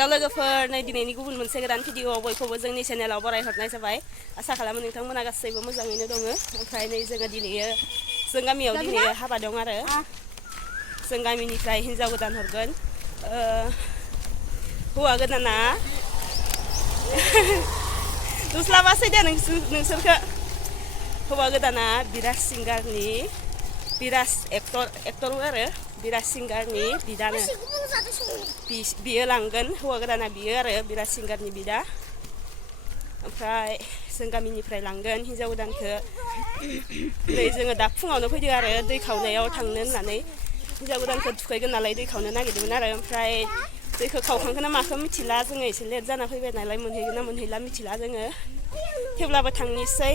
हेल' लोगोफोर नै दिनैनि गुबुन मोनसे गोदान भिडिअ बयखौबो जोंनि चेनेलाव बरायहरनाय जाबाय आसा खालामो नोंथांमोना गासैबो मोजाङैनो दङ ओमफ्राय नै जोङो दिनै जों गामियाव दिनै हाबा दं आरो जों गामिनिफ्राय हिन्जाव गोदान हरगोन हौवा गोदाना नुस्लाबासै दे नोंसोरखौ हौवा गोदाना बिराज सिंगारनि बिराज एक्टर आरो बिराज सिंगारनि बिदानो बियो लांगोन हौवा गोदाना बियो आरो बिराज सिंगारनि बिदा ओमफ्राय जों गामिनिफ्राय लांगोन हिन्जाव गोदानखौ नै जोङो दा फुङावनो फैदों आरो दै खावनायाव थांनो होननानै हिन्जाव गोदानखौ थुखैगोन नालाय दै खावनो नागिरदोंमोन आरो ओमफ्राय दैखौ खावखांगोन ना माखौ मिथिला जोङो एसे लेट जाना फैबाय नालाय मोनहैगोन ना मोनहैला मिथिला जोङो थेवब्लाबो थांनोसै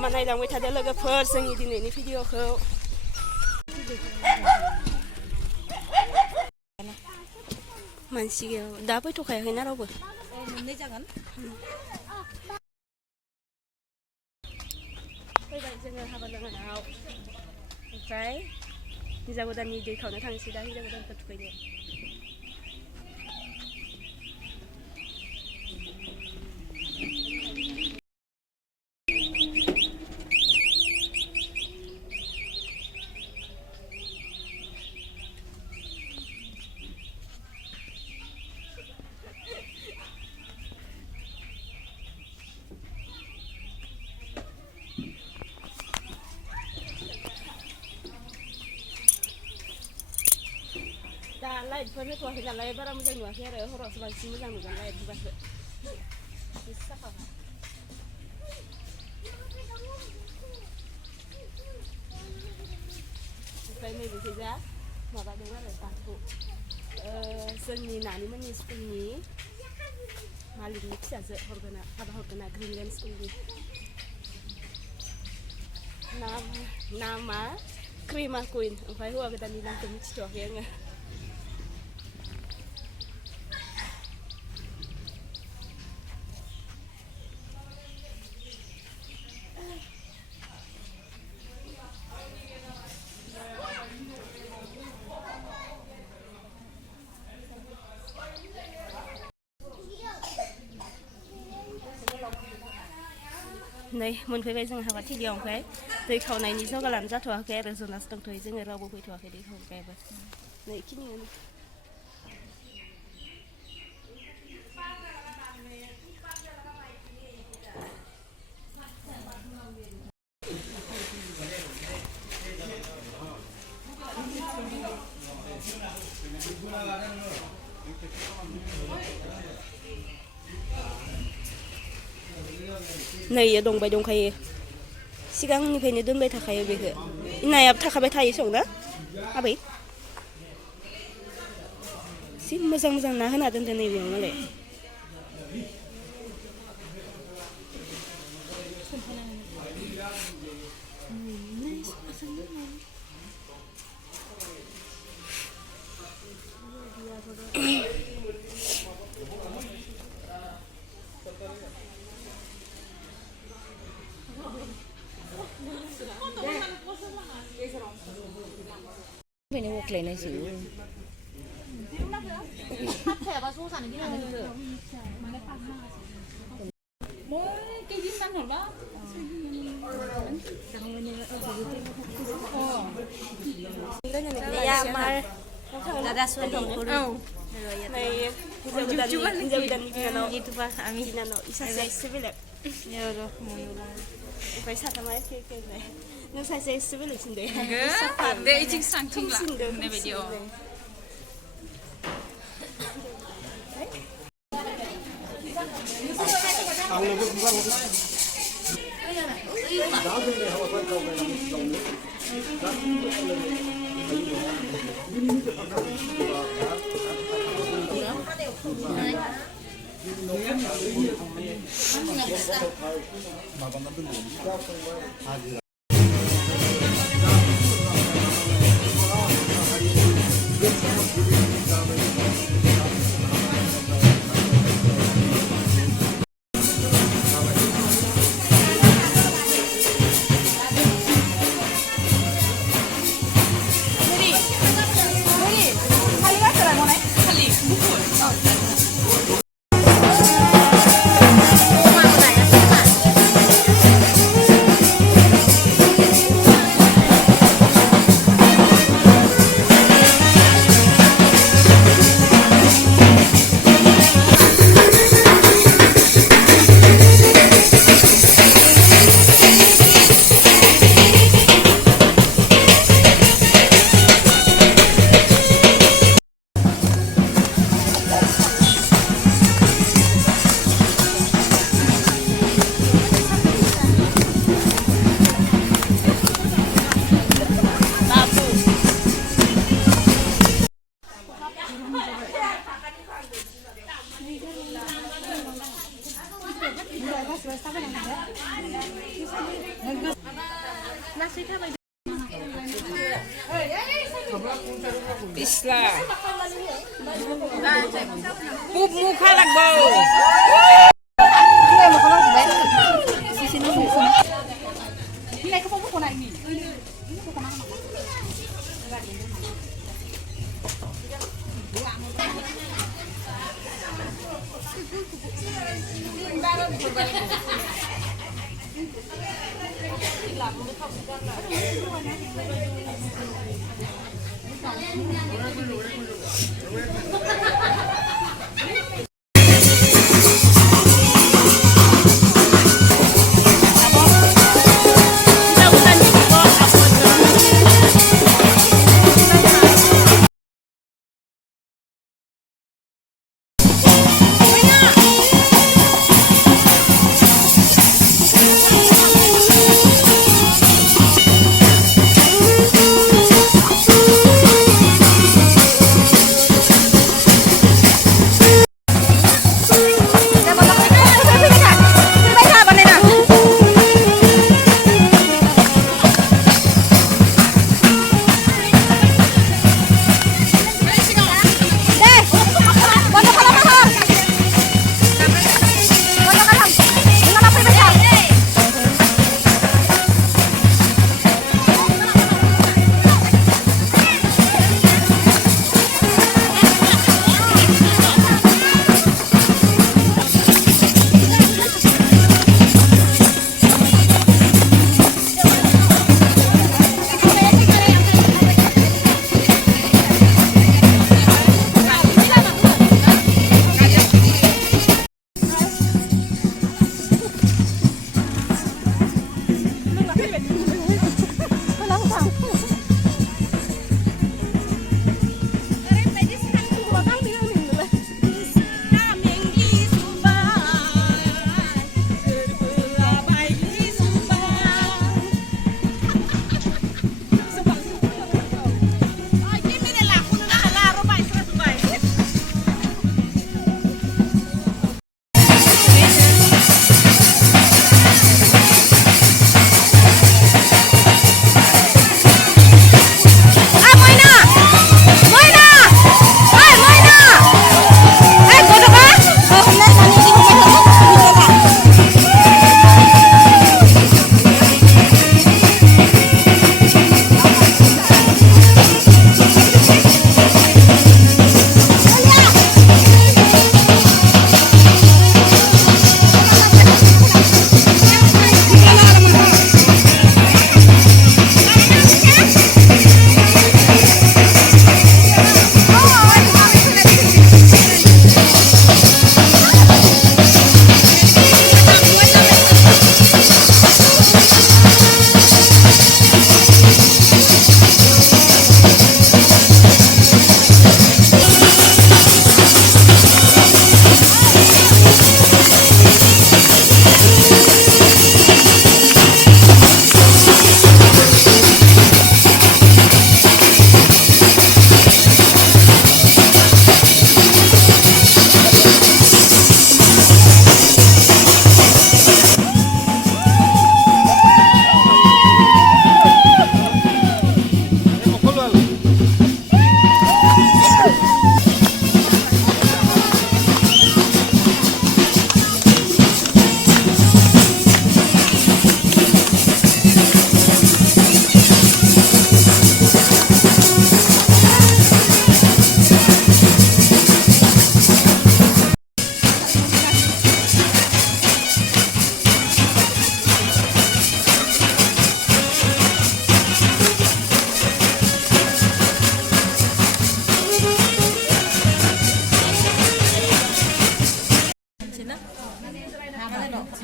मा नायलांबाय थादो लोगोफोर जोंनि दिनैनि भिडिअखौ मानसि गैया दा फैथ'खायाखैना रावबो मोननै जागोन फैबाय जोङो हाबा जानायाव ओमफ्राय हिन्जाव गोदाननि दै खावनो थांसै दा हिन्जाव गोदानखौ थुखैनो दा लाइटफोर होथ'वाखै नालाय बारा मोजां नुवाखै आरो हरावसो बांसिन मोजां नुगोन लाइट होबासो साफाबा ओमफ्राय नैबेखैजा माबा दं आरो बाथौ जोंनि नानिमोननि स्कुलनि मालिकनि फिसाजो हरगोना हाबा हरगोना ग्रिनलेण्ड स्कुलनि नामा क्रिमा कुइन ओमफ्राय हौवा गोदाननि नामखौ मिथिथ'वाखै आङो नै मोनफैबाय जों हाबा थिलियाव ओमफ्राय दै खावनायनि जगालानो जाथ'वाखै आरो जनासो दंथ'यो जोङो रावबो फैथ'वाखै दै खावग्रायाबो नै बेखिनियानो नै दंबाय दंखायो सिगांनिफ्रायनो दोनबाय थाखायो बेखौ नायाबो थाखाबाय थायो संना आबै एसे मोजां मोजां ना होना दोनदो नैबेयाव मालाय Mình mua cái này xíu. Cái gì xanh hả bác? Dada Swdwm. नै हिन्जाव गोदाननि बिनानाव बिनानाव सासे एसे बेलेग ओमफ्राय साथामा एखे एखे नों सासे एसे बेलेगसिन दे दे इथिं सांथिं ला होननाय बायदि Kali, bukur. Bisla. Pup muka lagbo.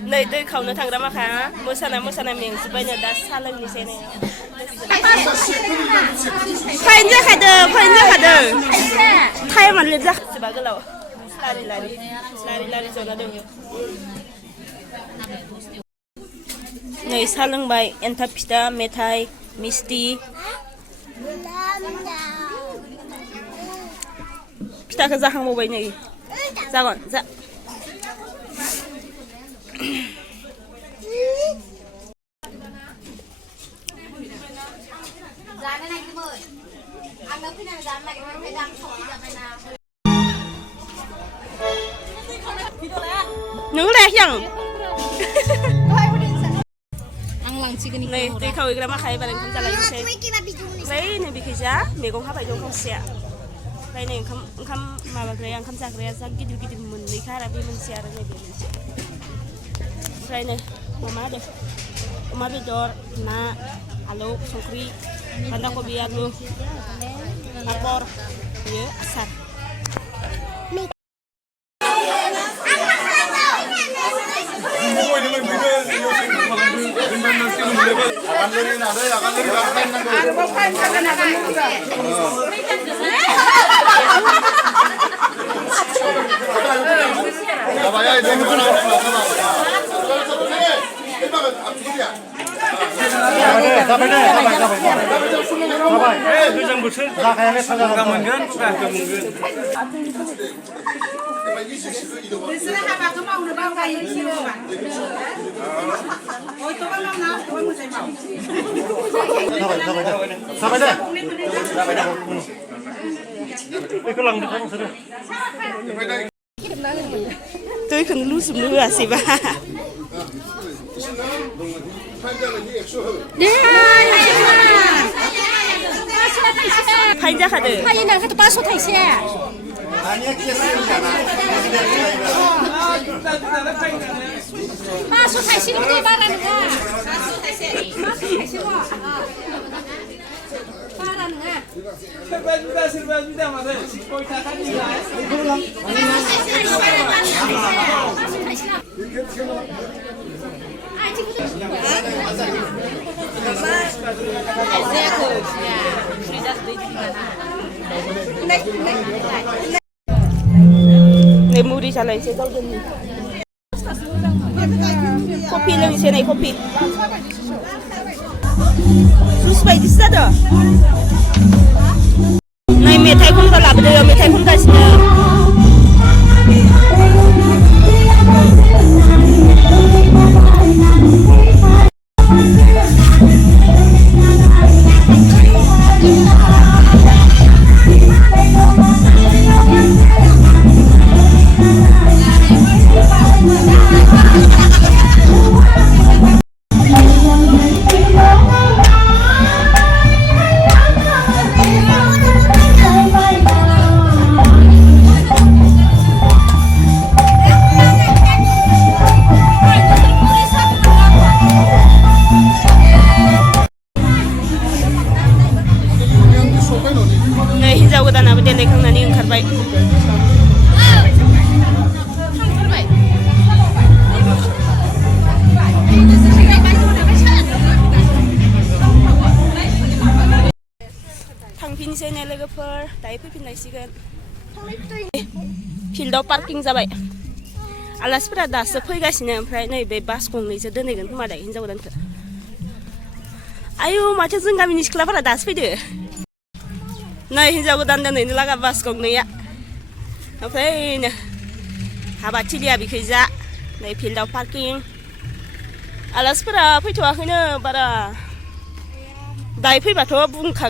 Nơi đây khẩu nó thằng đó mà khá mua sana miếng giúp bây giờ đã xa lưng như thế này phải nhớ khai đờ thay mà lên ra sẽ bảo cái lẩu lari rồi nó được này xa lưng bài entah pita metai misti pita ke zahang mau bay này ra còn dạ जानो नागिरदोंमोन आंनो फैनानै जानो नागिरदोंमोन ओमफ्राय दा आं सावनानै जाबायना नों लायाखै आं लांसिगोन नै दै खावैग्रा माखाय बारा ओंखाम जालायनोसै ओमफ्राय नै बेखैजा मैगं हाबाय दं खावसेया ओमफ्राय नै ओंखाम माबाग्राया ओंखाम जाग्राया जा गिदिर गिदिर मोननैखा आरो बे मोनसे आरो नैबे मोनसे ओमफ्राय नै अमा होदो अमा बेदर ना आलु संख्रि बान्दा कबि आलु पापर बेयो आसार गोजां बोथोर जाखायाखै साजा मोनगोन नोंसोरो हाबाखौ मावनो बावगायो होनबा हयथ'बा मावना हयथ'बा मोजाङै माव बेखौ लांदों नोंसोरो दैखौनो लुजोबनो होआसैबा फाइन जाखादो फाइन नांखाथ' 500 थाइसे पासस' थाइसेनिफ्राय बारा नङा 500 थाइसेल' बारा नङा सोरबा जुदा माथो 10 थाखानि नै मुरि जालायनोसै गावजोंनि कफि लोंसै नै कफि जुस बायदिसो जादों नै मेथाइ खनग्रा लाबोदो मेथाइ खनगासिनो नै हिन्जाव गोदानाबो देलायखांनानै ओंखारबाय थांफिनसै ने लोगोफोर दायो फैफिनलायसिगोन फिल्डआव पार्किं जाबाय आलासिफोरा दासो फैगासिनो ओमफ्राय नैबे बास गंनैसो दोनहैगोन खोमा दायो हिन्जाव गोदानखौ आयु माथो जों गामिनि सिख्लाफोरा दासो फैदो नै हिन्जाव गोदान दोनहैनो लागा बास गंनैया ओमफ्राय हाबाथिलिया बिखैजा नै फिल्डआव पार्किं आलासिफोरा फैथ'वाखैनो बारा दायो फैबाथ' बुंखा